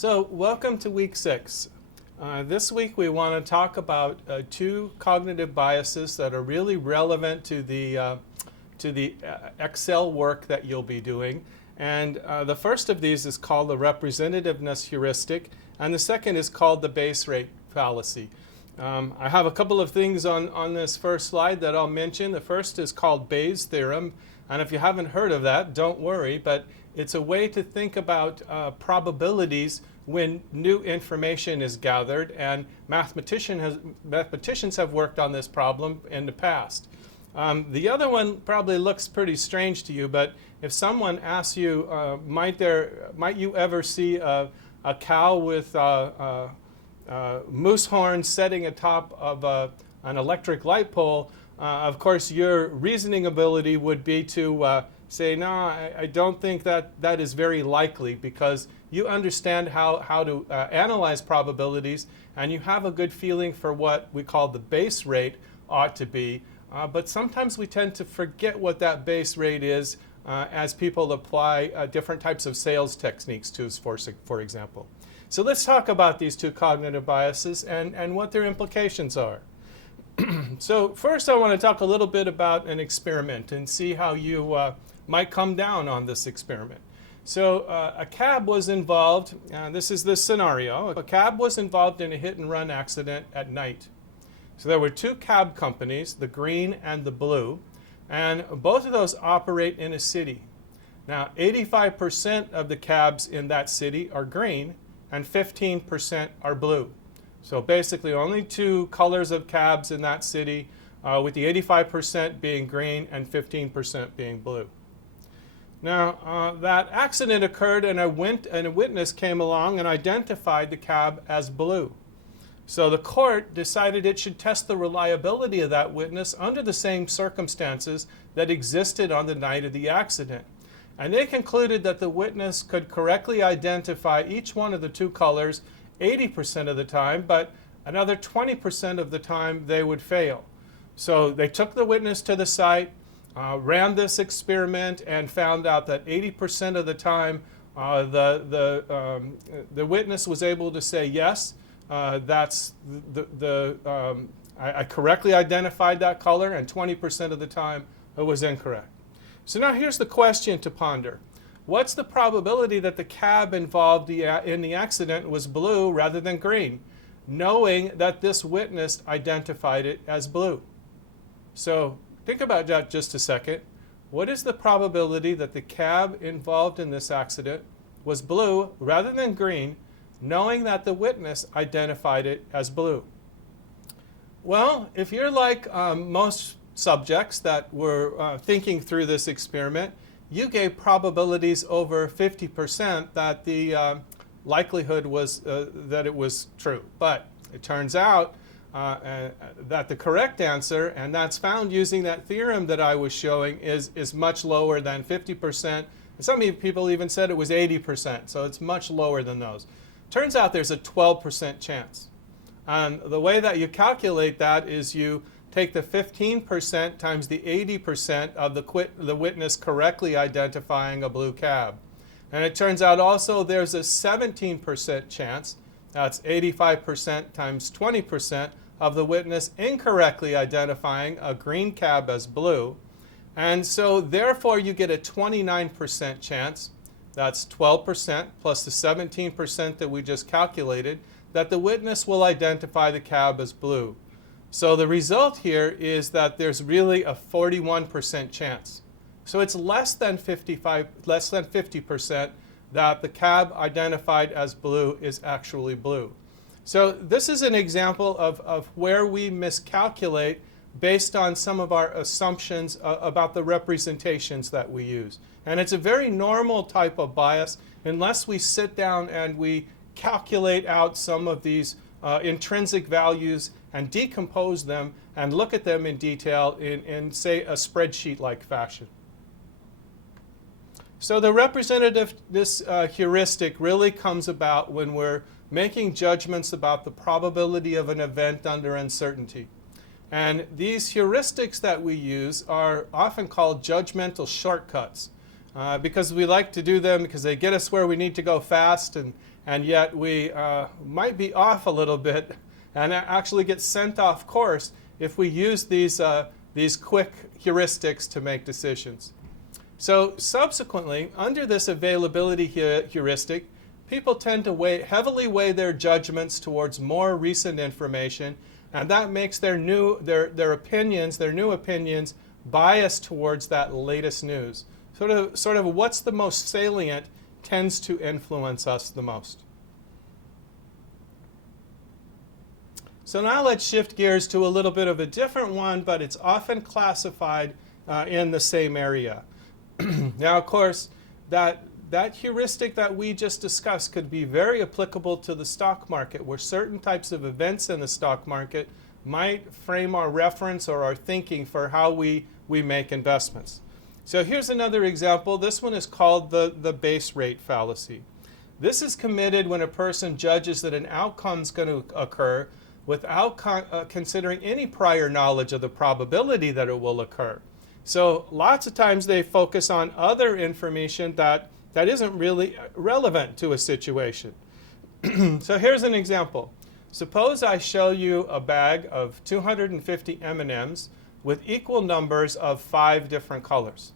So welcome to week 6. This week we want to talk about two cognitive biases that are really relevant to the Excel work that you'll be doing. And the first of these is called the representativeness heuristic, and the second is called the base rate fallacy. I have a couple of things on this first slide that I'll mention. The first is called Bayes' theorem, and if you haven't heard of that, don't worry, but it's a way to think about probabilities when new information is gathered, and mathematicians have worked on this problem in the past. The other one probably looks pretty strange to you, but if someone asks you, might you ever see a cow with moose horns setting atop of an electric light pole, of course your reasoning ability would be to say, no, I don't think that is very likely, because you understand how to analyze probabilities, and you have a good feeling for what we call the base rate ought to be. But sometimes we tend to forget what that base rate is as people apply different types of sales techniques to us, for example. So let's talk about these two cognitive biases and what their implications are. So first I want to talk a little bit about an experiment and see how you might come down on this experiment. So a cab was involved, this is the scenario, a cab was involved in a hit and run accident at night. So there were two cab companies, the green and the blue, and both of those operate in a city. Now 85% of the cabs in that city are green and 15% are blue. So basically only two colors of cabs in that city, with the 85% being green and 15% being blue. Now that accident occurred and a witness came along and identified the cab as blue. So the court decided it should test the reliability of that witness under the same circumstances that existed on the night of the accident. And they concluded that the witness could correctly identify each one of the two colors 80% of the time, but another 20% of the time they would fail. So they took the witness to the site, ran this experiment, and found out that 80% of the time the witness was able to say, yes, I correctly identified that color, and 20% of the time it was incorrect. So now here's the question to ponder. What's the probability that the cab involved in the accident was blue rather than green, knowing that this witness identified it as blue? So think about that just a second. What is the probability that the cab involved in this accident was blue rather than green, knowing that the witness identified it as blue? Well, if you're like most subjects that were thinking through this experiment, you gave probabilities over 50% that the likelihood was that it was true. But it turns out that the correct answer, and that's found using that theorem that I was showing, is much lower than 50%. Some people even said it was 80%, so it's much lower than those. Turns out there's a 12% chance. And the way that you calculate that is you take the 15% times the 80% of the witness correctly identifying a blue cab. And it turns out also there's a 17% chance, that's 85% times 20%, of the witness incorrectly identifying a green cab as blue. And so therefore you get a 29% chance, that's 12% plus the 17% that we just calculated, that the witness will identify the cab as blue. So the result here is that there's really a 41% chance. So it's less than 50% that the cab identified as blue is actually blue. So this is an example of where we miscalculate based on some of our assumptions about the representations that we use. And it's a very normal type of bias unless we sit down and we calculate out some of these intrinsic values and decompose them and look at them in detail in say, a spreadsheet-like fashion. So the representativeness heuristic really comes about when we're making judgments about the probability of an event under uncertainty. And these heuristics that we use are often called judgmental shortcuts. because we like to do them because they get us where we need to go fast, and yet we might be off a little bit and actually get sent off course if we use these quick heuristics to make decisions. So subsequently, under this availability heuristic, people tend to heavily weigh their judgments towards more recent information, and that makes their new opinions biased towards that latest news. Sort of what's the most salient tends to influence us the most. So now let's shift gears to a little bit of a different one, but it's often classified in the same area. Now, of course, that heuristic that we just discussed could be very applicable to the stock market, where certain types of events in the stock market might frame our reference or our thinking for how we make investments. So here's another example. This one is called the base rate fallacy. This is committed when a person judges that an outcome is going to occur without considering any prior knowledge of the probability that it will occur. So lots of times they focus on other information that isn't really relevant to a situation. So here's an example. Suppose I show you a bag of 250 M&Ms with equal numbers of 5 different colors.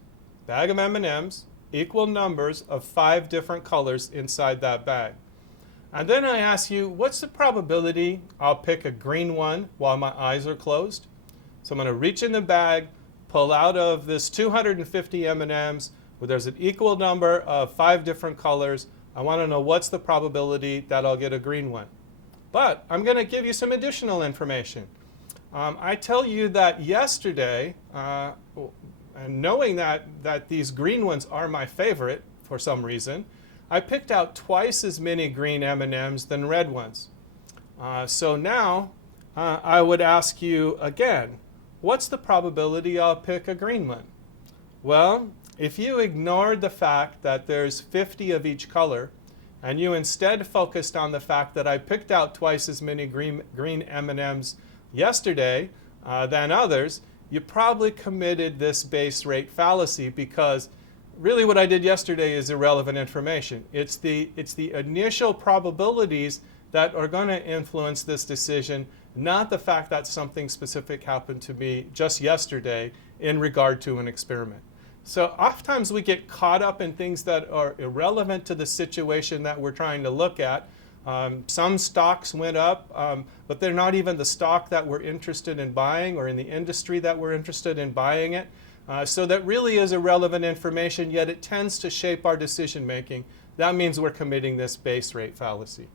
Bag of M&Ms, equal numbers of 5 different colors inside that bag. And then I ask you, what's the probability I'll pick a green one while my eyes are closed? So I'm going to reach in the bag, pull out of this 250 M&Ms where there's an equal number of 5 different colors. I want to know what's the probability that I'll get a green one. But I'm going to give you some additional information. I tell you that yesterday, and knowing that these green ones are my favorite for some reason, I picked out twice as many green M&Ms than red ones. So now I would ask you again, what's the probability I'll pick a green one? Well, if you ignored the fact that there's 50 of each color, and you instead focused on the fact that I picked out twice as many green M&Ms yesterday than others, you probably committed this base rate fallacy, because really what I did yesterday is irrelevant information. It's the initial probabilities that are going to influence this decision, not the fact that something specific happened to me just yesterday in regard to an experiment. So oftentimes we get caught up in things that are irrelevant to the situation that we're trying to look at. Some stocks went up, but they're not even the stock that we're interested in buying or in the industry that we're interested in buying it. So that really is irrelevant information, yet it tends to shape our decision making. That means we're committing this base rate fallacy.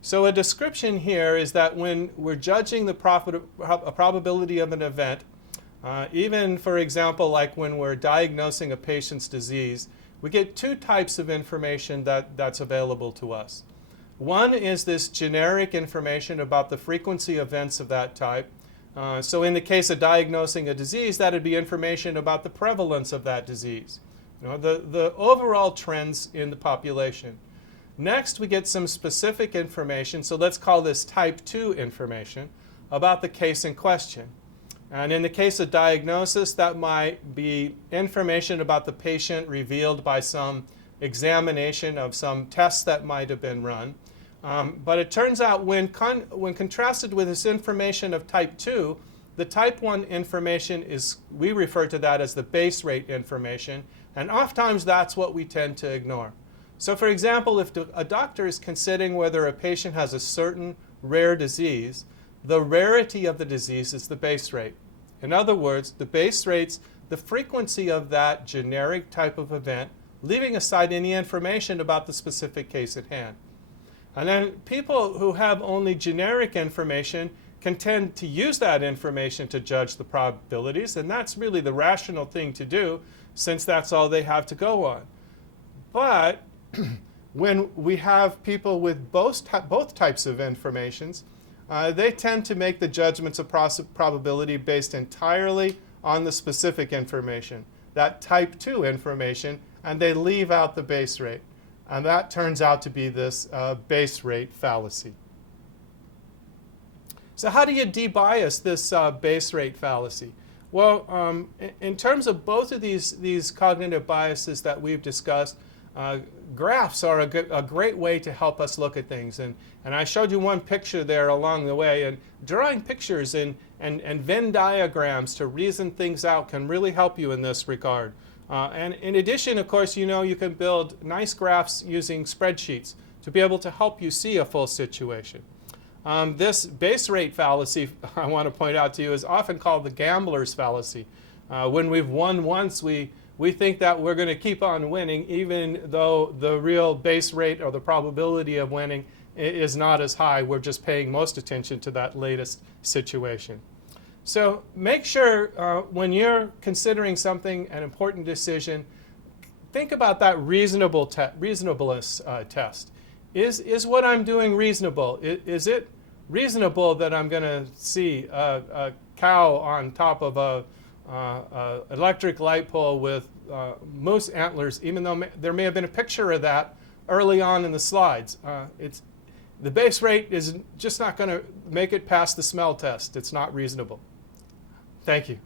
So a description here is that when we're judging the probability of an event, even for example, like when we're diagnosing a patient's disease, we get 2 types of information that's available to us. One is this generic information about the frequency of events of that type. So in the case of diagnosing a disease, that would be information about the prevalence of that disease, the overall trends in the population. Next, we get some specific information, so let's call this type 2 information, about the case in question. And in the case of diagnosis, that might be information about the patient revealed by some examination of some tests that might have been run. But it turns out when contrasted with this information of type 2, the type 1 information we refer to that as the base rate information, and oftentimes that's what we tend to ignore. So for example, if a doctor is considering whether a patient has a certain rare disease, the rarity of the disease is the base rate. In other words, the base rate's the frequency of that generic type of event, leaving aside any information about the specific case at hand. And then people who have only generic information can tend to use that information to judge the probabilities, and that's really the rational thing to do, since that's all they have to go on. But when we have people with both types of informations, they tend to make the judgments of probability based entirely on the specific information, that type 2 information, and they leave out the base rate. And that turns out to be this base rate fallacy. So how do you debias this base rate fallacy? Well, in terms of both of these cognitive biases that we've discussed, graphs are a great way to help us look at things. And I showed you one picture there along the way. And drawing pictures and Venn diagrams to reason things out can really help you in this regard. And in addition, of course, you can build nice graphs using spreadsheets to be able to help you see a full situation. This base rate fallacy, I want to point out to you, is often called the gambler's fallacy. When we've won once, we think that we're going to keep on winning, even though the real base rate or the probability of winning is not as high. We're just paying most attention to that latest situation. So make sure when you're considering something, an important decision, think about that reasonableness test. Is what I'm doing reasonable? Is it reasonable that I'm going to see a cow on top of a electric light pole with moose antlers, even though there may have been a picture of that early on in the slides? The base rate is just not going to make it past the smell test. It's not reasonable. Thank you.